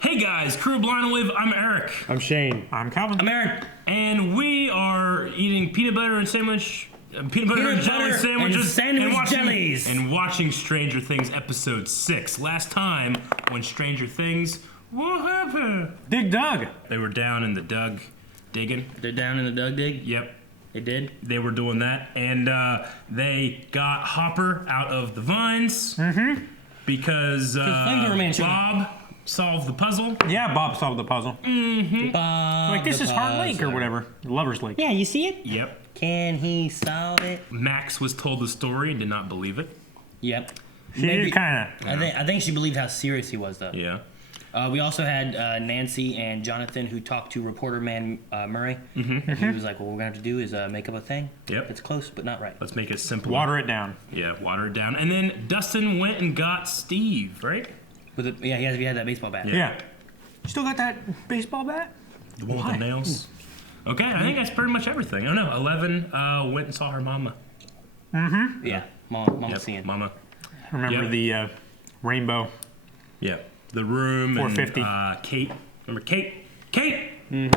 Hey guys, Crew Blind Wave, I'm Eric. I'm Shane. I'm Calvin. I'm Eric. And we are eating peanut butter and jelly sandwiches and watching Stranger Things episode 6. Last time when Stranger Things, what happened? Big Doug. They were down in the Doug digging. They're down in the Doug dig? Yep. They did? They were doing that, and they got Hopper out of the vines because Bob solved the puzzle. Yeah, Bob solved the puzzle. Bob Like, this the is Heart Lake or puzzler. whatever. Lover's Lake. Yeah, you see it? Yep. Can he solve it? Max was told the story and did not believe it. Yep. She did kind of. I think she believed how serious he was, though. Yeah. We also had Nancy and Jonathan who talked to reporter man Murray. And he was like, what we're going to have to do is make up a thing. Yep. It's close, but not right. Let's make it simple. Water it down. Yeah, water it down. And then Dustin went and got Steve, right? He had that baseball bat. Yeah. You still got that baseball bat? The one with the nails. Okay, I think that's pretty much everything. Oh no, 11 went and saw her mama. Yeah, Mama's seeing. Mama. Remember the rainbow? Yeah. The room 450. and Kate. Remember Kate? Kate! No,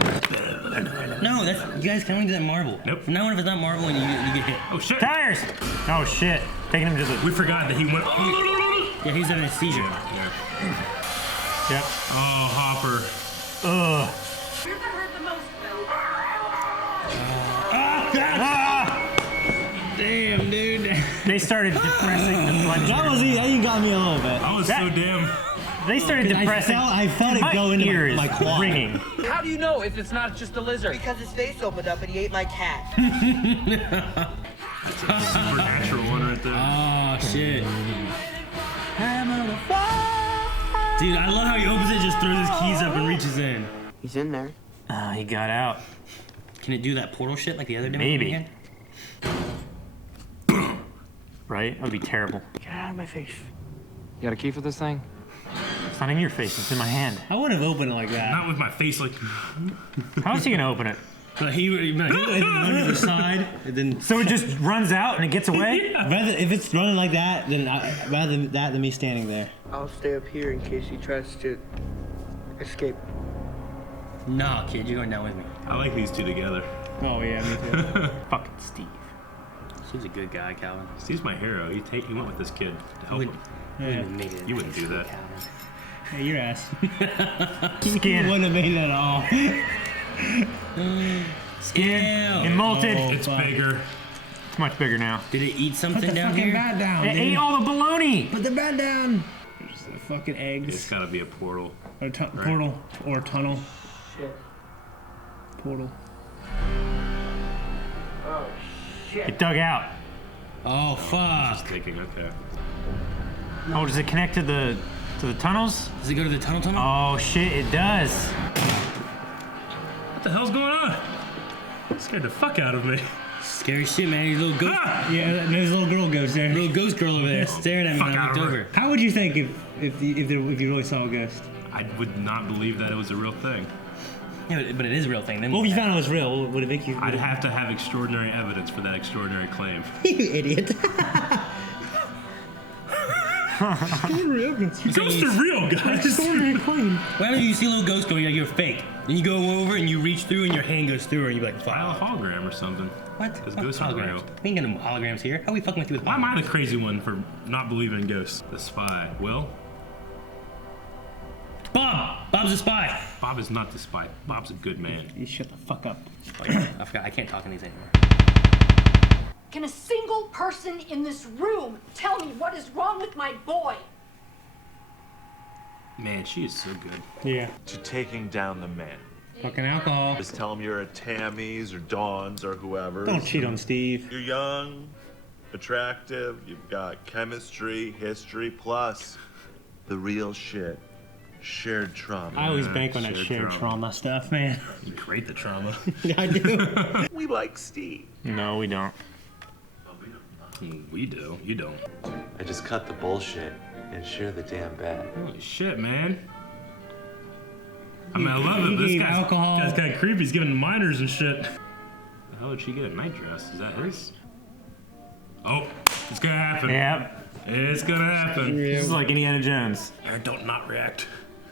that's you guys can only do that Marvel. Nope. From now on, if it's not Marvel, and you get hit. Oh shit! Tires! Oh shit. Taking him to the. We forgot that he went. Yeah, he's having a seizure. Yeah. Yep. Oh, Hopper. Ugh. Where's that hurt the most, Bill? Damn, dude. They started depressing the blood That sugar. was that got me a little bit. I was That- so damn. They started depressing. I felt it go into ears my quad. ringing. How do you know if it's not just a lizard? Because his face opened up and he ate my cat. That's a supernatural one right there. Oh shit. Dude, I love how he opens it, just throws his keys up and reaches in. He's in there. He got out. Can it do that portal shit like the other day? Maybe. Right? That would be terrible. Get out of my face. You got a key for this thing? It's not in your face. It's in my hand. I would have opened it like that. Not with my face like. How is he gonna open it? But he Run to the side, and then So it just runs out and it gets away? rather if it's running like that, then rather that than me standing there. I'll stay up here in case he tries to escape. Nah, kid, you're going down with me. I like these two together. Oh yeah, me too. Fucking Steve. He's a good guy, Calvin. Steve's my hero. He went with this kid to help him. You wouldn't do that. Hey, your ass. Skin. Wouldn't have made it at all. Skin. Ew. It molted. It's bigger. It's much bigger now. Did it eat something down here? bat down. It ate all the bologna. Put the bat down. There's the fucking It's eggs. gotta be a portal. Or portal or tunnel. Shit. Portal. Oh, shit. It dug out. Oh fuck! Just thinking, okay. Oh, does it connect to the tunnels? Does it go to the tunnel? Oh shit, it does. What the hell's going on? It scared the fuck out of me. Scary shit, man. These little ghost, Ah! Yeah, there's a little girl goes there. little ghost girl over there staring at me Fuck when I out looked of her. over. How would you think if you really saw a ghost? I would not believe that it was a real thing. Yeah, but it is a real thing. Then What if you found it was real? Would it make you? I'd have to have extraordinary evidence for that extraordinary claim. You idiot. Ghosts are real, guys. Whenever you see a little ghost going, you're fake. And you go over and you reach through and your hand goes through her and you're like, File a fuck. hologram or something. What? Because What ghosts aren't holograms? real. We ain't got no holograms here. How are we fucking with you with Why am I the crazy one for not believing in ghosts? The spy. Will? Bob! Bob's a spy! Bob is not the spy. Bob's a good man. You shut the fuck up. Oh, yeah, I forgot. I can't talk in these anymore. Can a single person in this room tell me what is wrong with my boy? Man, she is so good. Yeah. To taking down the man. Fucking alcohol. Just tell him you're at Tammy's or Dawn's or whoever's. Don't cheat on Steve. You're young, attractive, you've got chemistry, history, plus the real shit. Shared trauma. I always bank on that shared shared trauma. trauma stuff, man. You create the trauma. Yeah, I do. We like Steve. No, we don't. We do. You don't. I just cut the bullshit and share the damn bed. Holy shit, man. I mean, I love it. He This gave guy's alcohol. kind of creepy. He's giving minors and shit. The hell did she get a nightdress? Is that his? Oh, it's gonna happen. Yep. It's gonna happen. This is like Indiana Jones. Eric, don't not react.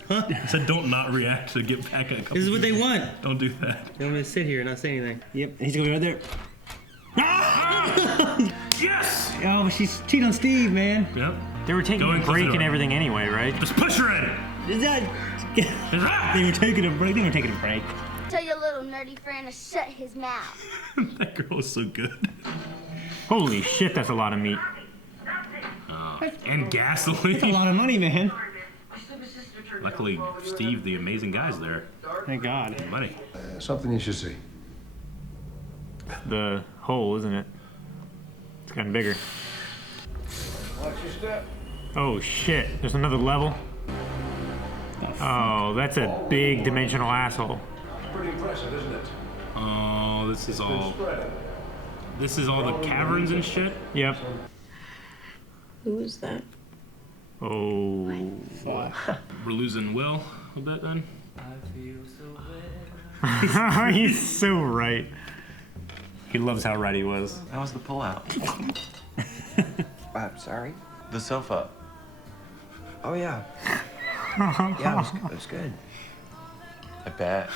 I said don't not react to get back at a couple. This is what they want. Don't do that. They want me to sit here and not say anything. Yep, he's gonna be right there. Yes! Oh, but she's cheating on Steve, man. Yep. They were taking Going a close break the and door. everything anyway, right? Just push her in. Is that... Ah! They were taking a break. They were taking a break. Tell your little nerdy friend to shut his mouth. That girl is so good. Holy shit, that's a lot of meat. And gasoline. That's a lot of money, man. Luckily, Steve, the amazing guy's there. Thank God. Money. Something you should see. The hole, isn't it? It's gotten bigger. Watch your step. Oh shit, there's another level. Oh, that's a big dimensional asshole. Pretty impressive, isn't it? Oh, this is all. This is all the caverns and shit. Yep. Who is that? Oh. We're losing Will a bit then. He's so right. He loves how right he was. That was the pullout. I'm sorry. The sofa. Oh, yeah. Yeah, it was good. I bet.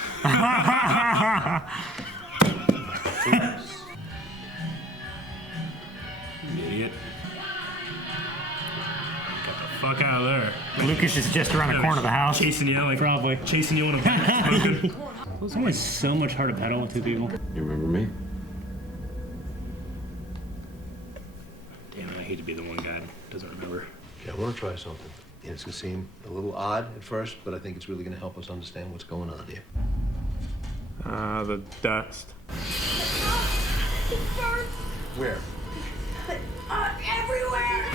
Idiot. Get the fuck out of there. Lucas is just around the corner of the house. Chasing you like Probably. chasing you on a bike. Smoking. Someone's so much harder to pedal with two people. You remember me? Damn it, I hate to be the one guy that doesn't remember. Yeah, I want to try something. And it's going to seem a little odd at first, but I think it's really going to help us understand what's going on here. The dust. Where? Everywhere!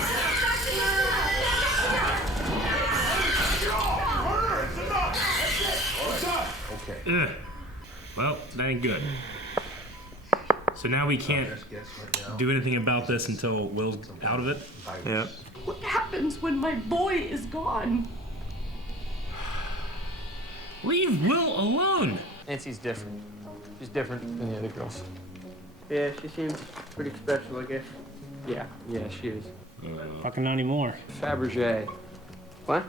Okay. Ugh. Well, that ain't good. So now we can't Best guess right now. do anything about this until Will's out of it. Yep. What happens when my boy is gone? Leave Will alone. Nancy's different. She's different than the other girls. Yeah, she seems pretty special, I guess. Yeah, she is. Fucking not anymore. Fabergé. What?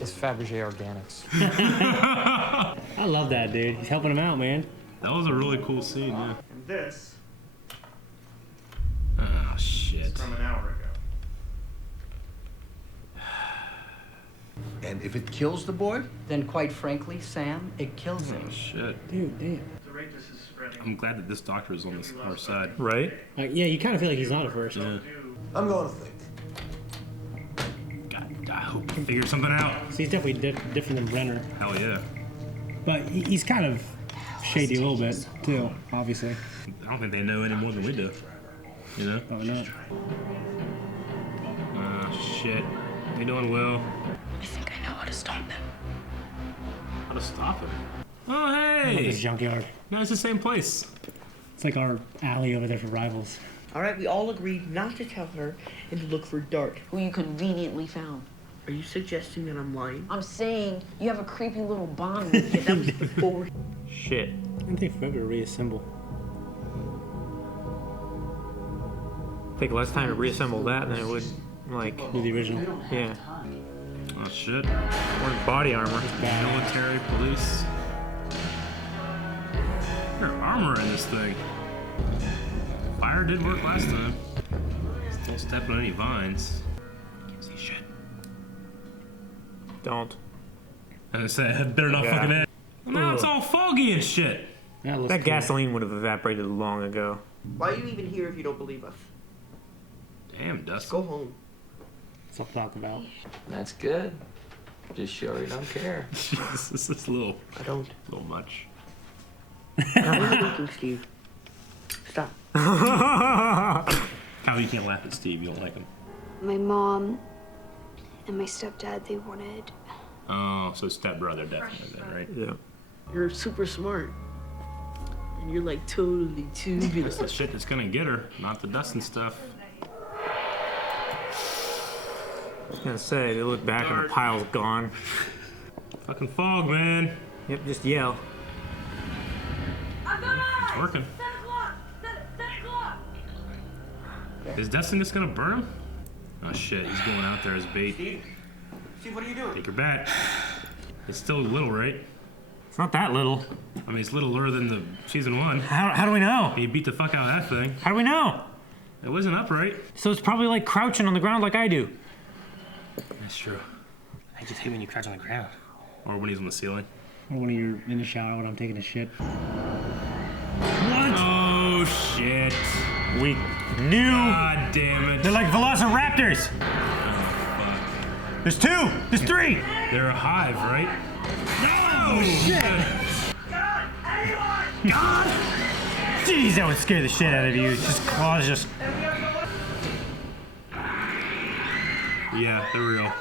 It's Fabergé Organics. I love that, dude. He's helping him out, man. That was a really cool scene, yeah. And this Oh shit. from an hour ago. And if it kills the boy? Then quite frankly, Sam, it kills Oh him. shit. Dude, damn. The rate this is spreading. I'm glad that this doctor is on our side. Right? Yeah, you kind of feel like he's not at first. Yeah. I'm going to think. God, I hope you figure something out. So he's definitely different than Brenner. Hell yeah. But he's kind of shady a little bit, too, obviously. I don't think they know any more than we do. You know? Oh, no. Shit. How you doing, Will? I think I know how to stop them. How to stop him? Oh, This hey! junkyard. No, it's the same place. It's like our alley over there for rivals. All right, we all agreed not to tell her and to look for Dart, Who you conveniently found. Are you suggesting that I'm lying? I'm saying you have a creepy little bond with Yeah, that was before. Shit. I think they forever to reassemble. Take less time to reassemble that than it would, like, Do the original. yeah. Oh, shit. Wearing body armor. Bad. Military, police. There's armor in this thing. Fire did work last time. Don't step on any vines. Can't see shit. Don't. And I said, better not Yeah. fucking add. Well, now it's all foggy and shit. That looks That cool. gasoline would have evaporated long ago. Why are you even here if you don't believe us? Damn, Go Dustin. home. That's what I'm talking about. That's good. Just show you don't care. Jesus, this is a little much. What are you thinking, Steve? Stop. Kyle, you can't laugh at Steve. You don't like him. My mom and my stepdad, they wanted. Oh, so stepbrother definitely then, right? Yeah. You're super smart. And you're like totally tubular. That's the shit that's gonna get her, not the Dustin stuff. I was gonna say, they look back and the pile's gone. Fucking fog, man. Yep, just yell. It's working. Is Dustin just gonna burn him? Oh shit, he's going out there as bait. Steve, what are you doing? Take your bat. It's still little, right? It's not that little. I mean, it's littler than the season 1. How do we know? He beat the fuck out of that thing. How do we know? It wasn't upright. So it's probably like crouching on the ground like I do. That's true. I just hate when you crouch on the ground. Or when he's on the ceiling. Or when you're in the shower when I'm taking a shit. What? Oh, shit. We knew. God damn it. They're like velociraptors. There's 2. There's 3. They're a hive, right? Oh, shit. God! Jeez, that would scare the shit out of you. Just claws just... Yeah, they're real.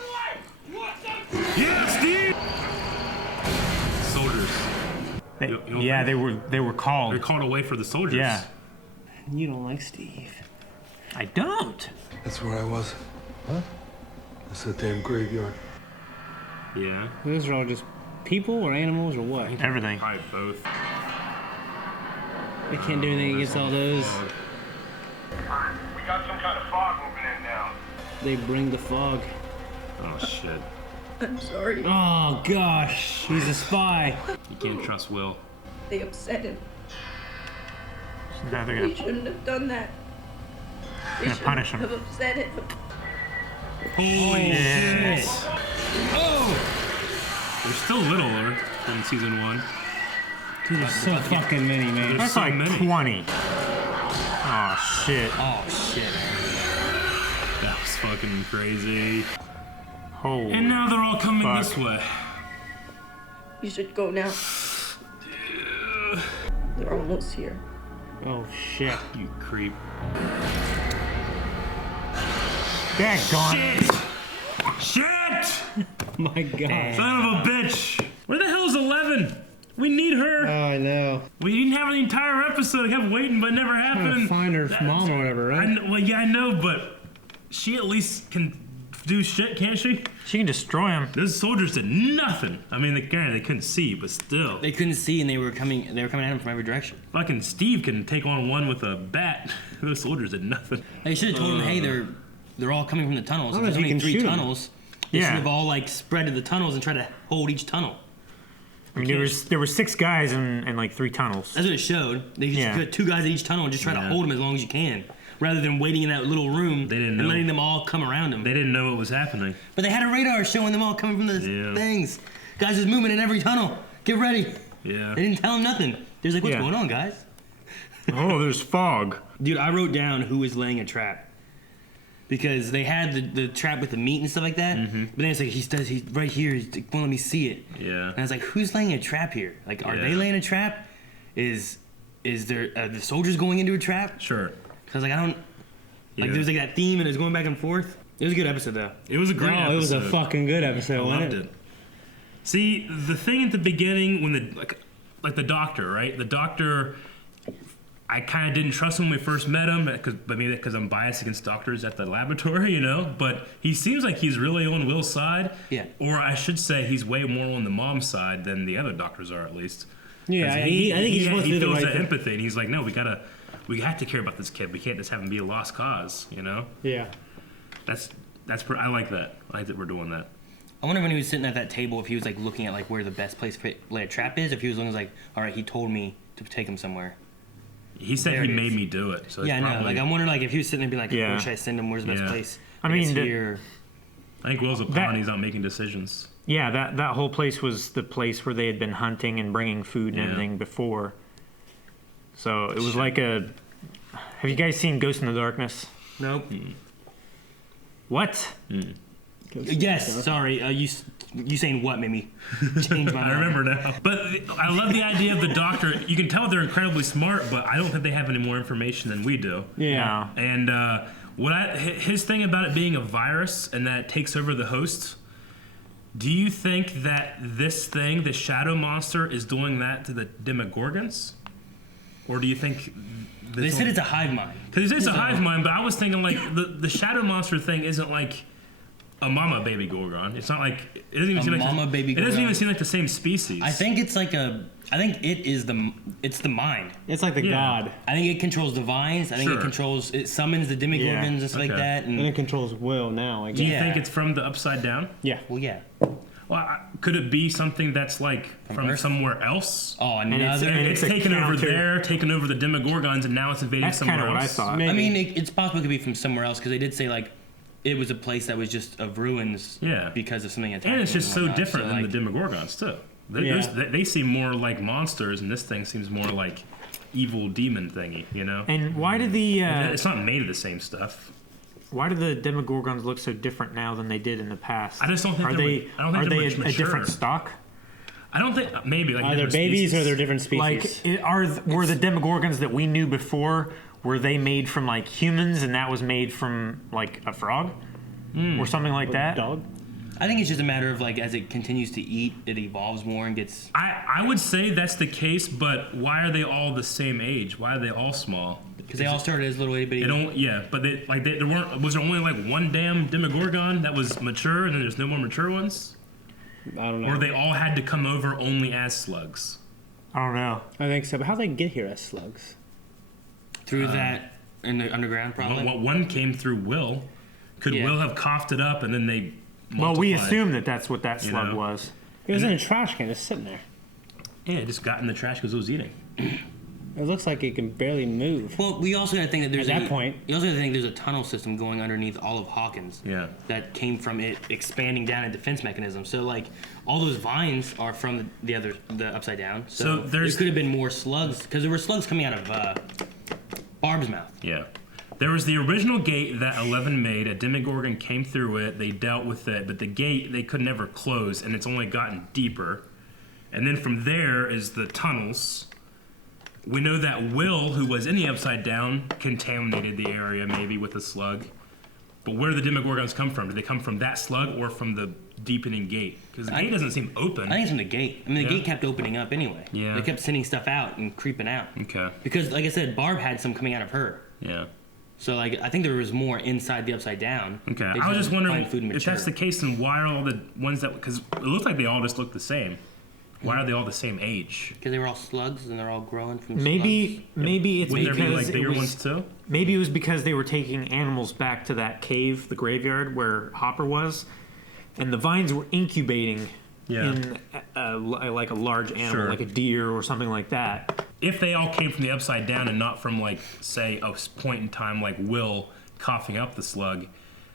Yeah, Steve! Soldiers. Yeah, they were called. They're called away for the soldiers. Yeah. You don't like Steve. I don't. That's where I was. Huh? That's that damn graveyard. Yeah. Those are all just people or animals or what? Everything. Probably both. They can't do anything against all those. We got some kind of fog moving in now. They bring the fog. Oh, shit. I'm sorry. Oh, gosh. He's a spy. You can't trust Will. They upset him. Now they're They gonna shouldn't have done that. They shouldn't punish him. have upset him. Holy shit. shit. Oh! They're still littler than season 1. Dude, there's so fucking many, man. That's so like many. 20. Oh, shit. Oh, shit. That was fucking crazy. Holy And now they're all coming fuck. this way. You should go now. They're almost here. Oh, shit. You creep. Daggone. Shit! My God. Son of a bitch! Where the hell's 11? We need her. Oh, I know. We didn't have the entire episode. I kept waiting, but it never Trying to happened. find her mom or whatever, right? Well, yeah, I know, but she at least can do shit, can't she? She can destroy him. Those soldiers did nothing. I mean, they couldn't see, but still. They couldn't see, and they were coming at him from every direction. Fucking Steve can take on one with a bat. Those soldiers did nothing. They should have told him, hey, they're all coming from the tunnels. I don't If know there's if you only can 3 shoot 'em. tunnels. They Yeah. should have all like spread to the tunnels and try to hold each tunnel. I mean, there were 6 guys and like 3 tunnels. That's what it showed. They just Yeah. put 2 guys at each tunnel and just try to hold them as long as you can, rather than waiting in that little room and know. letting them all come around them. They didn't know what was happening. But they had a radar showing them all coming from the things. Guys was moving in every tunnel. Get ready. Yeah. They didn't tell them nothing. They was like, what's Yeah. going on, guys? Oh, there's fog. Dude, I wrote down who was laying a trap. Because they had the trap with the meat and stuff like that. But then it's like, he's right here. He won't let me see it. Yeah. And I was like, who's laying a trap here? Like, are they laying a trap? Is there the soldiers going into a trap? Sure. Because like I don't like there's like that theme and it's going back and forth. It was a good episode though. It was a great episode. It was a fucking good episode, I wasn't loved it. See, the thing at the beginning when like the doctor, right? The doctor, I kind of didn't trust him when we first met him, but maybe because I'm biased against doctors at the laboratory, you know. But he seems like he's really on Will's side. Yeah. Or I should say, he's way more on the mom's side than the other doctors are, at least. Yeah, 'Cause I think he's supposed to do the feels right that thing. empathy, and he's like, no, we have to care about this kid. We can't just have him be a lost cause, you know. Yeah. I like that. I like that we're doing that. I wonder when he was sitting at that table if he was like looking at like where the best place to lay a trap is. If he was looking like, all right, he told me to take him somewhere. He said There he it made is. me do it. So Yeah, I it's know. probably, Like I wonder like if he was sitting there being like, Yeah. where should I send him? Where's the best Yeah. place? I Like, mean, it's the- here. I think Will's a pawn. He's not making decisions. Yeah, that whole place was the place where they had been hunting and bringing food and Yeah. everything before. So it was like a... Have you guys seen Ghost in the Darkness? Nope. What? Yes. Sorry. You saying what made me change my mind. I remember now. But I love the idea of the doctor. You can tell they're incredibly smart, but I don't think they have any more information than we do. Yeah. And his thing about it being a virus and that it takes over the host. Do you think that this thing, the shadow monster, is doing that to the Demogorgons, or do you think They said it's a hive mind. Because it's a hive mind, but I was thinking like the shadow monster thing isn't like a mama baby gorgon. It's not like it doesn't even A seem like mama baby It doesn't gorgon. even seem like the same species. I think it's like I think it's the mind. It's like the Yeah. god. I think it controls the vines. I think Sure. it summons the demigorgons Yeah. and stuff like Okay. that. And And it controls Will now, I Do you guess. think it's from the Upside Down? Yeah. well, yeah. Well, could it be something that's like from Earth? somewhere else? Oh, it's- another. and It's a taken over counter. there, taken over the Demogorgons, and now it's invading That's somewhere kind of what I else. thought. Maybe. I mean, it's possible it could be from somewhere else because they did say like it was a place that was just of ruins. Yeah. Because of something attacking. And it's just so whatnot. different So, than like, the Demogorgons too. Yeah. They seem more like monsters, and this thing seems more like evil demon thingy. You know, And why did the it's not made of the same stuff. why do the Demogorgons look so different now than they did in the past? I just don't think are they're they ma- I don't think are they're they much a mature. different stock? I don't think maybe like Either different babies or species. they're different species. Were the Demogorgons that we knew before, were they made from like humans and that was made from like a frog or something like that? Dog? I think it's just a matter of like as it continues to eat, it evolves more and gets. I would say that's the case, but why are they all the same age? Why are they all small? Because they all started as little itty bitty. They don't, yeah, but there weren't. Was there only like one damn Demogorgon that was mature, and then there's no more mature ones, I don't know. or they all had to come over only as slugs? I don't know. I think so. But how'd they get here as slugs? Through that in the underground, probably. One came through Will. Could Yeah. Will have coughed it up, and then they? Well, we multiplied? assume that that's what that You slug know? was. It was in a trash can, just sitting there. Yeah, it just got in the trash because it was eating. It looks like it can barely move. Well, we also got to think that there's At that point. You also got to think there's a tunnel system going underneath all of Hawkins. Yeah. That came from it expanding down a defense mechanism. So like all those vines are from the upside down. So there there's- could have been more slugs because there were slugs coming out of Barb's mouth. Yeah. There was the original gate that 11 made. A Demogorgon came through it. They dealt with it, but the gate they could never close, and it's only gotten deeper. And then from there is the tunnels. We know that Will, who was in the Upside Down, contaminated the area maybe with a slug. But where do the Demogorgons come from? Do they come from that slug or from the deepening gate? Because the gate doesn't seem open. I think it's from the gate. I mean, the Yeah. gate kept opening up anyway. Yeah. They kept sending stuff out and creeping out. Okay. Because, like I said, Barb had some coming out of her. Yeah. So, like, I think there was more inside the Upside Down. Okay. They I was just didn't wondering find food and if that's the mature. case, then why are all the ones that? Because it looks like they all just look the same. Why are they all the same age? Because they were all slugs and they're all growing from Maybe it's Wouldn't there be because like bigger it was, ones too? maybe it was because they were taking animals back to that cave, the graveyard where Hopper was, and the vines were incubating Yeah. in like a large animal, Sure. like a deer or something like that. If they all came from the Upside Down and not from like, say, a point in time like Will coughing up the slug,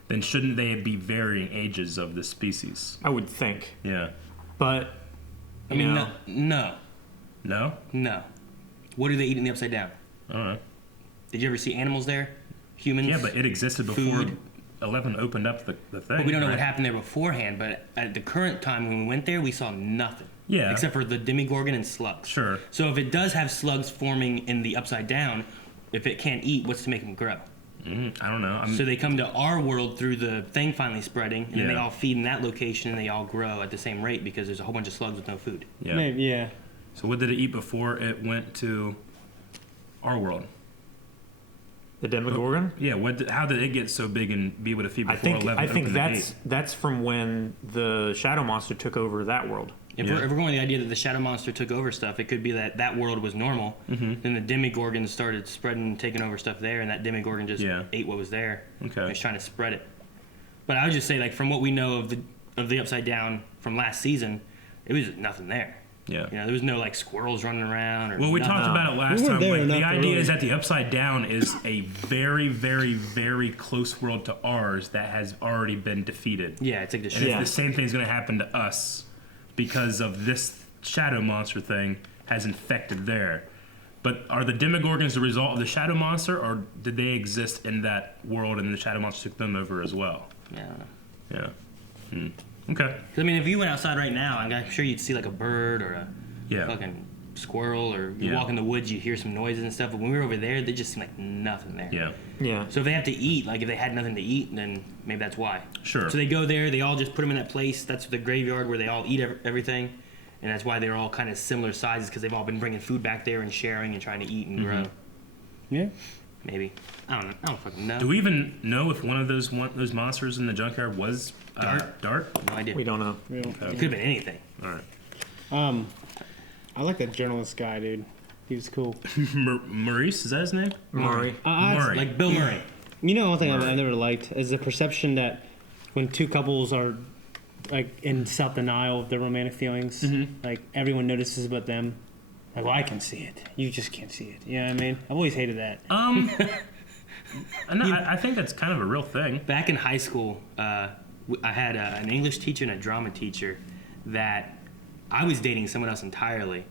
then shouldn't they be varying ages of the species? I would think, Yeah. but I mean, know. No? no. What do they eat in the Upside Down? I don't know. Did you ever see animals there? Humans? Yeah, but it existed before Food. 11 opened up the thing. But we don't know right? what happened there beforehand, but at the current time when we went there, we saw nothing. Yeah. Except for the Demogorgon and slugs. Sure. So if it does have slugs forming in the Upside Down, if it can't eat, what's to make them grow? I don't know. So they come to our world through the thing finally spreading, and then they Yeah. all feed in that location, and they all grow at the same rate because there's a whole bunch of slugs with no food. Yeah. Maybe, yeah. So what did it eat before it went to our world? the Demogorgon. Yeah. How did it get so big and be able to feed before 11 I think opened the that's gate? that's from when the Shadow Monster took over that world. If, Yeah. we're going with the idea that the Shadow Monster took over stuff, it could be that that world was normal, then the Demogorgon started spreading, taking over stuff there, and that Demogorgon just Yeah. ate what was there. Okay. And was trying to spread it. But I would just say, like, from what we know of the Upside Down from last season, it was nothing there. Yeah. You know, there was no like squirrels running around or. Well, we nothing. talked about it last We were time. there Like, the enough to idea really- is that the Upside Down is a very, very, very close world to ours that has already been defeated. Yeah, it's like the And shit. if the same thing is going to happen to us because of this Shadow Monster thing has infected there. But are the Demogorgons the result of the Shadow Monster, or did they exist in that world and the Shadow Monster took them over as well? Yeah, I don't know. Yeah. Okay. 'Cause, I mean, if you went outside right now, I'm sure you'd see like a bird or a Yeah. fucking squirrel, or you Yeah. walk in the woods, you hear some noises and stuff. But when we were over there, they just seemed like nothing there. Yeah. Yeah. So if they have to eat, like if they had nothing to eat, then maybe that's why. Sure. So they go there, they all just put them in that place. That's the graveyard where they all eat everything, and that's why they're all kind of similar sizes because they've all been bringing food back there and sharing and trying to eat and grow. Yeah. Maybe. I don't fucking know. Do we even know if one of those monsters in the junkyard was Dart? No idea. We don't know. We don't- It could have been anything. All right. I like that journalist guy, dude. He was cool. Maurice, is that his name? Murray. Murray. Like Bill Murray. You know, one thing I've never liked is the perception that when two couples are like in self denial of their romantic feelings, like everyone notices but them. Like, well, I can see it. You just can't see it. You know what I mean? I've always hated that. No, I think that's kind of a real thing. Back in high school, I had an English teacher and a drama teacher that I was dating someone else entirely,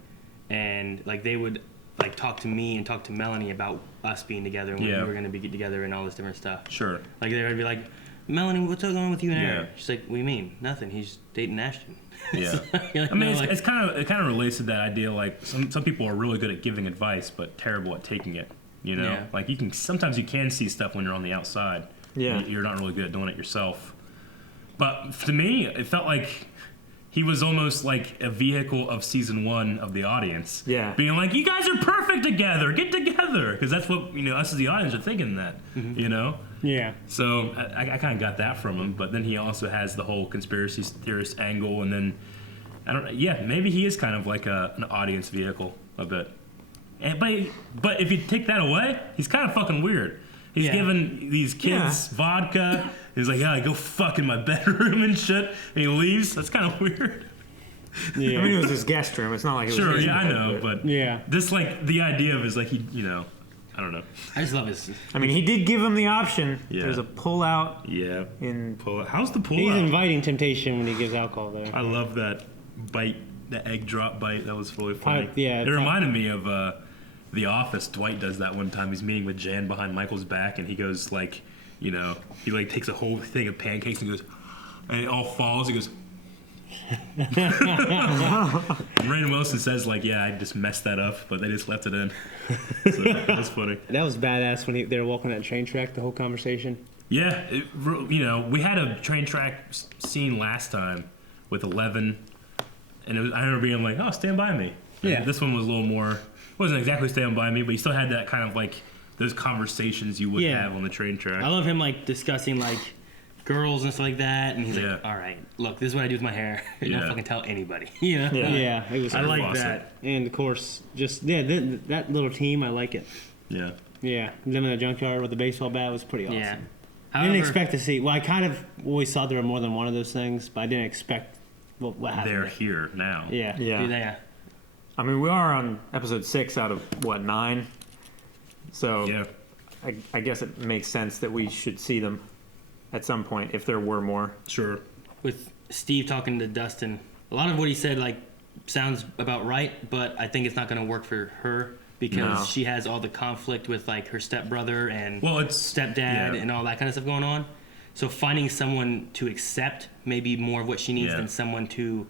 and like they would like talk to me and talk to Melanie about us being together and when we were going to be together and all this different stuff. Sure. Like they would be like, Melanie, what's going on with you and Aaron? Yeah. She's like, what do you mean? Nothing. He's dating Ashton. Yeah. So, you're like, I mean, no, like- it kind of relates to that idea. Like some people are really good at giving advice, but terrible at taking it. You know, Yeah. like sometimes you can see stuff when you're on the outside. Yeah. You're not really good at doing it yourself. But to me, it felt like he was almost like a vehicle of season 1 of the audience. Yeah. Being like, you guys are perfect together. Get together. Because that's what, us as the audience are thinking that, you know? Yeah. So I kind of got that from him. But then he also has the whole conspiracy theorist angle. And then, maybe he is kind of like an audience vehicle a bit. But if you take that away, he's kind of fucking weird. He's giving these kids vodka. He's like, yeah, go fuck in my bedroom and shit. And he leaves. That's kind of weird. Yeah. I mean, it was his guest room. It's not like it was Sure, his yeah, I room, know. But Yeah. this, like, the idea of is like, I don't know. I just love his. I mean, he did give him the option. Yeah. There's a pull out. Yeah. In Pull out. How's the pull He's out? inviting temptation when he gives alcohol there. I love that bite, the egg drop bite. That was really funny. Yeah, It reminded me of The Office. Dwight does that one time. He's meeting with Jan behind Michael's back, and he goes like, he like takes a whole thing of pancakes and goes, and it all falls. He goes. Rainn Wilson says like, yeah, I just messed that up, but they just left it in. So that's funny. That was badass when they were walking that train track. The whole conversation. Yeah, we had a train track scene last time with 11, and I remember being like, oh, Stand By Me. And Yeah. this one was a little more, wasn't exactly Stand By Me, but you still had that kind of like those conversations you would have on the train track. I love him like discussing like girls and stuff like that, and he's Yeah. like, all right, look, this is what I do with my hair. Don't Yeah. fucking tell anybody. You know? Yeah, it was. I like awesome. that. And of course, just that little team, I like it. Yeah. Yeah, them in the junkyard with the baseball bat was pretty awesome. Yeah. I didn't However- expect to see. Well, I kind of always thought there were more than one of those things, but I didn't expect what happened. They're here now. Yeah. Yeah. Yeah. I mean, we are on episode 6 out of what, 9? So Yeah. I guess it makes sense that we should see them at some point if there were more. Sure. With Steve talking to Dustin, a lot of what he said like sounds about right, but I think it's not going to work for her because No. she has all the conflict with like her stepbrother and stepdad yeah. and all that kind of stuff going on. So finding someone to accept maybe more of what she needs Yeah. than someone to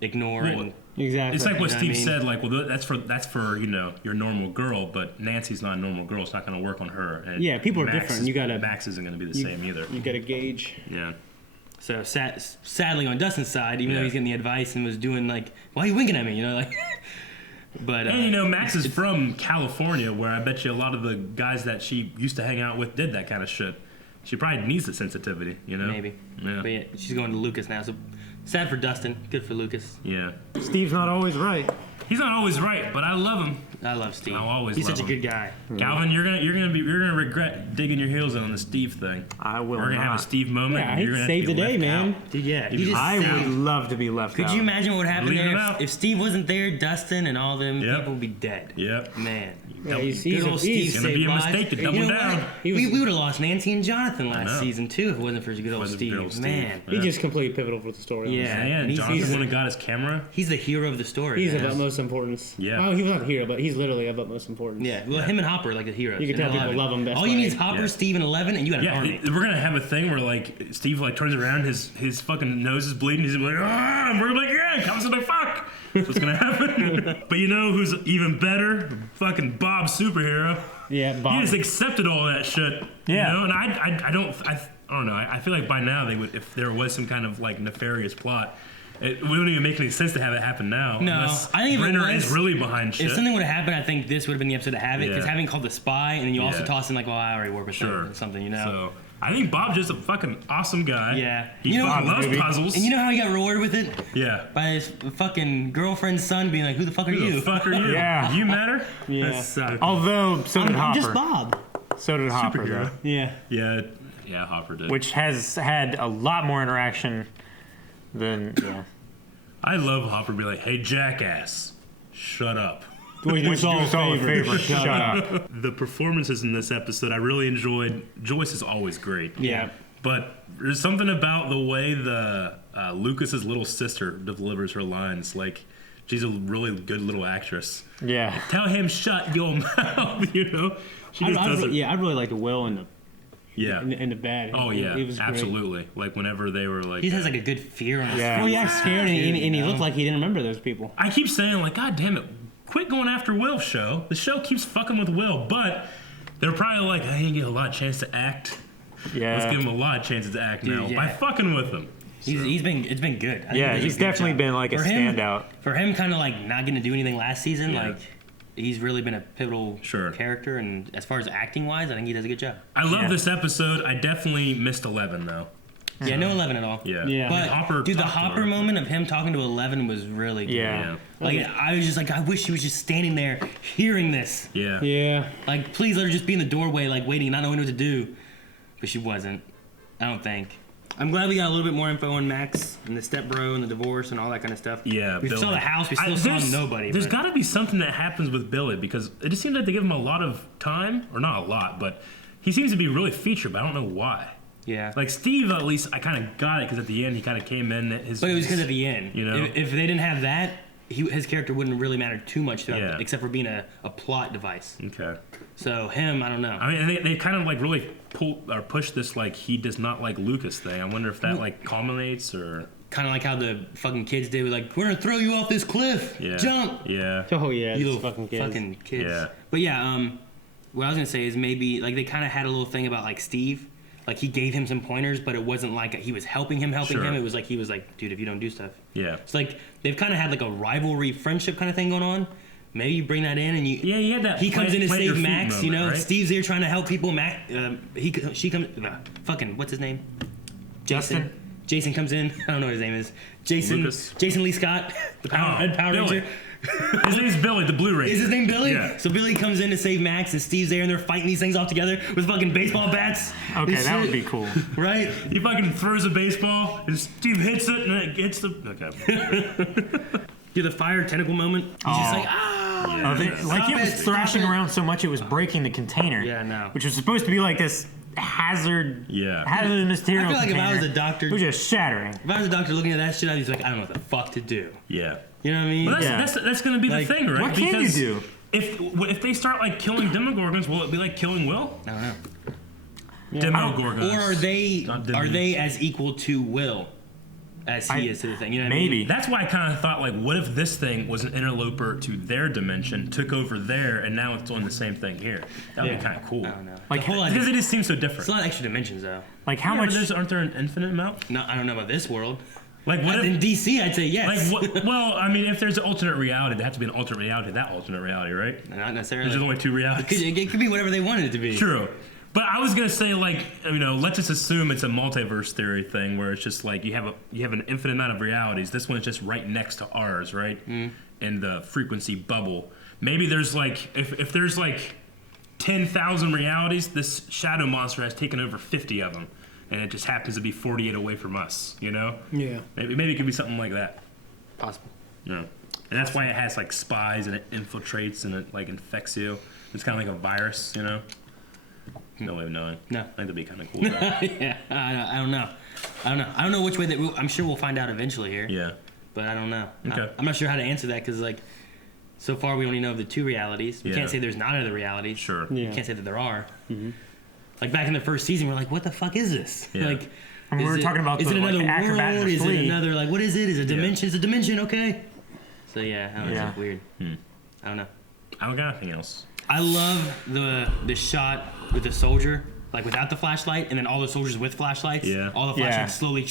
ignore. Well, and Exactly. It's like what You know Steve what I mean? said. Like, well, that's for your normal girl, but Nancy's not a normal girl. It's not going to work on her. And Yeah, people are different. You gotta- Max isn't going to be the same either. You got to gauge. Yeah. so sadly on Dustin's side, even though Yeah. he's getting the advice and was doing like, why are you winking at me? You know, like. But And Max is from California, where I bet you a lot of the guys that she used to hang out with did that kind of shit. She probably needs the sensitivity, maybe. Yeah. But yeah, she's going to Lucas now, so sad for Dustin. Good for Lucas. Yeah. Steve's not always right. He's not always right, but I love him. I love Steve. I'll always He's love such a him. good guy. Calvin, you're gonna regret digging your heels in on the Steve thing. I will We're gonna have a not. Steve moment. Yeah, and he you're gonna saved have to the be day, left man. out. Dude, yeah. You He just just I would love to be left Could out. you imagine what would happen Leave him there out. if Steve wasn't there? Dustin and all them Yep. people would be dead. Yep. Man. Yeah, he's Good old Steve It's gonna saved be a lives. mistake to You double know down. what? He was- We would have lost Nancy and Jonathan I last know. season too if it wasn't for good old Wasn't Steve. good old Steve. Man. He just completely pivotal for the story. Yeah. honestly. Yeah, And he's- Jonathan he's- went and got his camera. He's the hero of the story. He's man. of utmost importance. Yeah. Oh, he was not here, but he's literally of utmost importance. Yeah, well, him and Hopper are like the heroes. You can in tell people 11. love him best All you need is buddy. Hopper, Yeah. Steve, and 11, and you got an Yeah, army. we're gonna have a thing where like Steve like turns around, his fucking nose is bleeding. He's like, ah, and we're like, yeah, comes to the fuck. That's what's gonna happen. But you know who's even better? Fucking Bob Superhero. Yeah, He Bob. just accepted all that shit. Yeah. You know, and I don't know. I feel like by now they would, if there was some kind of like nefarious plot, It wouldn't even make any sense to have it happen now. No, unless I think if it Brenner was- is really behind shit. If something would have happened, I think this would have been the episode to have it, because Yeah. having called the spy, and then you also Yeah. toss in like, well, I already work with Sure. something, you know. So I think Bob's just a fucking awesome guy. Yeah. He You know- fucking loves Maybe. puzzles. And you know how he got rewarded with it? Yeah. By his fucking girlfriend's son being like, "Who the fuck are Who you?" the fuck are you? Yeah. You matter? Yeah. That sucked. Although, so did I'm Hopper. just Bob. So did Hopper, Superhero. though. Yeah. Yeah, Hopper did. Which has had a lot more interaction than, yeah. I love Hopper be like, hey, jackass, shut up. Wait, do us all a favor. Shut up. The performances in this episode I really enjoyed. Joyce is always great. Yeah. But there's something about the way the Lucas's little sister delivers her lines. Like, she's a really good little actress. Yeah. Tell him shut your mouth, you know? She just does it. I really like the Will in the Yeah. in the bed. Oh, yeah. It was great. Absolutely. Like, whenever they were like... He has like a good fear on his Yeah. face. Well, he acts scared, and he You know? looked like he didn't remember those people. I keep saying, like, God damn it, quit going after Will, show. The show keeps fucking with Will, but they're probably like, I didn't get a lot of chance to act. Yeah. Let's give him a lot of chances to act Dude, now yeah. by fucking with him. It's been good. I think Yeah, he did a he's good definitely job. been like a For him- standout. For him, kind of like not getting to do anything last season, Yeah. like he's really been a pivotal Sure. character. And as far as acting wise, I think he does a good job. I love Yeah. this episode. I definitely missed 11, though. Yeah, no 11 at all. Yeah. Yeah. But Hopper dude, the talked to Hopper her. moment of him talking to 11 was really good. Yeah. Like I was just like, I wish she was just standing there hearing this. Yeah. Yeah. Like, please let her just be in the doorway, like waiting, not knowing what to do. But she wasn't. I don't think. I'm glad we got a little bit more info on Max and the stepbro and the divorce and all that kind of stuff. Yeah. We saw Billy. the house. We still saw there's- nobody. There's but- got to be something that happens with Billy because it just seems like they give him a lot of time, or not a lot, but he seems to be really featured, but I don't know why. Yeah. Like Steve, at least I kind of got it because at the end he kind of came in. His, But it was because at the end. You know? If they didn't have that, his character wouldn't really matter too much throughout, Yeah. except for being a plot device. Okay. So him, I don't know. I mean, they kind of like really pull or push this like he does not like Lucas thing. I wonder if that like culminates or Kind of like how the fucking kids did with like, we're gonna throw you off this cliff. yeah, Jump. yeah, Oh yeah, You these little fucking kids. yeah. But yeah, what I was gonna say is maybe like they kind of had a little thing about like Steve, like he gave him some pointers, but it wasn't like he was helping him. Sure. It was like he was like, dude, if you don't do stuff, Yeah. it's like they've kind of had like a rivalry, friendship kind of thing going on. Maybe you bring that in and you. Yeah, he had that. He comes in to plant your save feet Max, you know. moment, right? Steve's there trying to help people. She comes. Fucking what's his name? Justin? Jason comes in. I don't know what his name is. Jason. Lucas. Jason Lee Scott, the Red Power Billy. Ranger. His name's Billy, the Blue Ranger. Is his name Billy? Yeah. So Billy comes in to save Max, and Steve's there, and they're fighting these things off together with fucking baseball bats. Okay, and that would shit. be cool. Right? He fucking throws a baseball, and Steve hits it, and it hits the. Okay. Do the fire tentacle moment. He's just Oh. like, ah! Oh, like it was thrashing around so much it was breaking the container. Yeah, no. Which was supposed to be like this hazardous I material feel like if I container. was a doctor, it was just shattering. if I was a doctor looking at that shit, I'd be like, I don't know what the fuck to do. Yeah. You know what I mean? Well, that's going to be Like, the thing, right? what can you Because do? If they start like killing Demogorgons, will it be like killing Will? I don't know. Demogorgons. Or Not are Demi. they as equal to Will as he is to the thing? You know what I mean? Maybe. That's why I kind of thought, like, what if this thing was an interloper to their dimension, took over there, and now it's doing the same thing here? That would Yeah. be kind of cool. I don't know. Like, The whole Because idea, it just seems so it's different. a lot of extra dimensions, though. Like how Yeah, much? but aren't there an infinite amount? No, I don't know about this world. Like, what In if? DC, I'd say yes. Like, what, well, I mean, if there's an alternate reality, there has to be an alternate reality. That alternate reality, right? Not necessarily. There's only two realities. It could be whatever they wanted it to be. True. But I was gonna say, like, you know, let's just assume it's a multiverse theory thing where it's just like you have an infinite amount of realities. This one's just right next to ours, right? In the frequency bubble. Maybe there's like if there's like 10,000 realities, this shadow monster has taken over 50 of them, and it just happens to be 48 away from us. You know? Yeah. Maybe it could be something like that. Possible. Yeah. And that's why it has like spies and it infiltrates and it like infects you. It's kind of like a virus, you know? No way of knowing. No. I think that'd be kind of cool. Though. Yeah, I don't know. I don't know which way that. I'm sure we'll find out eventually here. Yeah. But I don't know. Okay. I'm not sure how to answer that because like, so far we only know of the two realities. We Yeah. can't say there's not other realities. Sure. You Yeah. can't say that there are. Like back in the first season, we're like, what the fuck is this? Yeah. Like, I mean, we is were talking about is the, it like, another acrobat and world? the Is it flea. another like what is it? Is it a dimension? It's a dimension. Okay. So yeah, I don't know. Yeah. It's weird. I don't know. I don't got anything else. I love the shot with the soldier like without the flashlight, and then all the soldiers with flashlights. Yeah. All the flashlights slowly,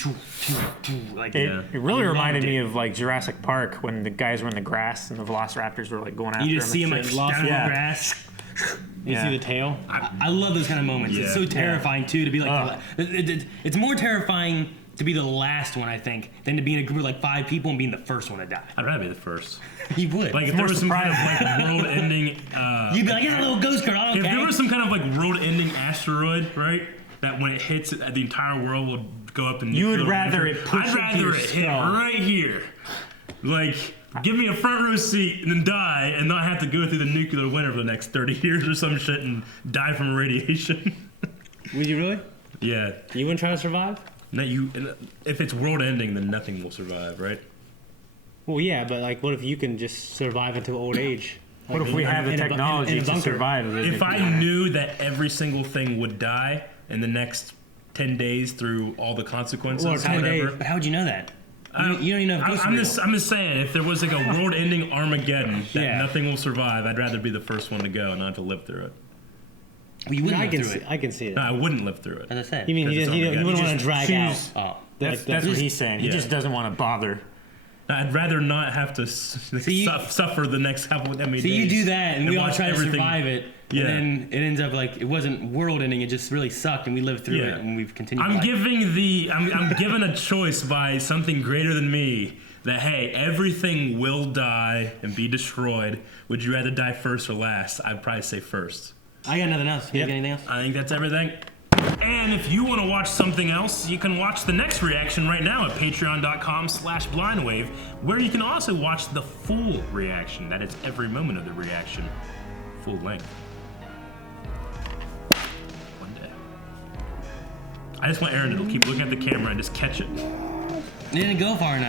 like It really reminded me of like Jurassic Park when the guys were in the grass and the velocirapts were like going after You him. just see him like lost down in the grass. You see the tail? I love those kind of moments. It's so terrifying too to be like. It's more terrifying to be the last one, I think, than to be in a group of like 5 people and being the first one to die. I'd rather be the first. You would. Like if there was some kind of like world-ending. You'd be like, it's a little ghost card. I don't If care. there was some kind of like world-ending asteroid, right? That when it hits, the entire world will go up and. You would rather it push I'd rather it hit right here, like. Give me a front row seat and then die and not have to go through the nuclear winter for the next 30 years or some shit and die from radiation. Would you really? Yeah. You wouldn't try to survive? No, if it's world ending, then nothing will survive, right? Well, yeah, but like, what if you can just survive until old age? What if we have the technology to survive? If I knew that every single thing would die in the next 10 days through all the consequences, Or 10 days. But how would you know that? You don't even know if ghosts are real. I'm just saying, if there was like a world-ending Armageddon that nothing will survive, I'd rather be the first one to go and not to live through it. Well, you wouldn't live through it. I can see it. No, I wouldn't live through it. As I said. You mean you wouldn't want to drag out? Oh. That's what he's saying. He just doesn't want to bother. I'd rather not have to suffer the next couple of days. So you do that, and we all watch try to everything. survive it. Yeah. And then it ends up like it wasn't world ending. It just really sucked, and we lived through it, and we've continued. I'm life. I'm given a choice by something greater than me that hey, everything will die and be destroyed. Would you rather die first or last? I'd probably say first. I got nothing else. You got anything else? I think that's everything. And if you want to watch something else, you can watch the next reaction right now at patreon.com/blindwave, where you can also watch the full reaction. That is every moment of the reaction, full length. One day. I just want Aaron to keep looking at the camera and just catch it. It didn't go far enough.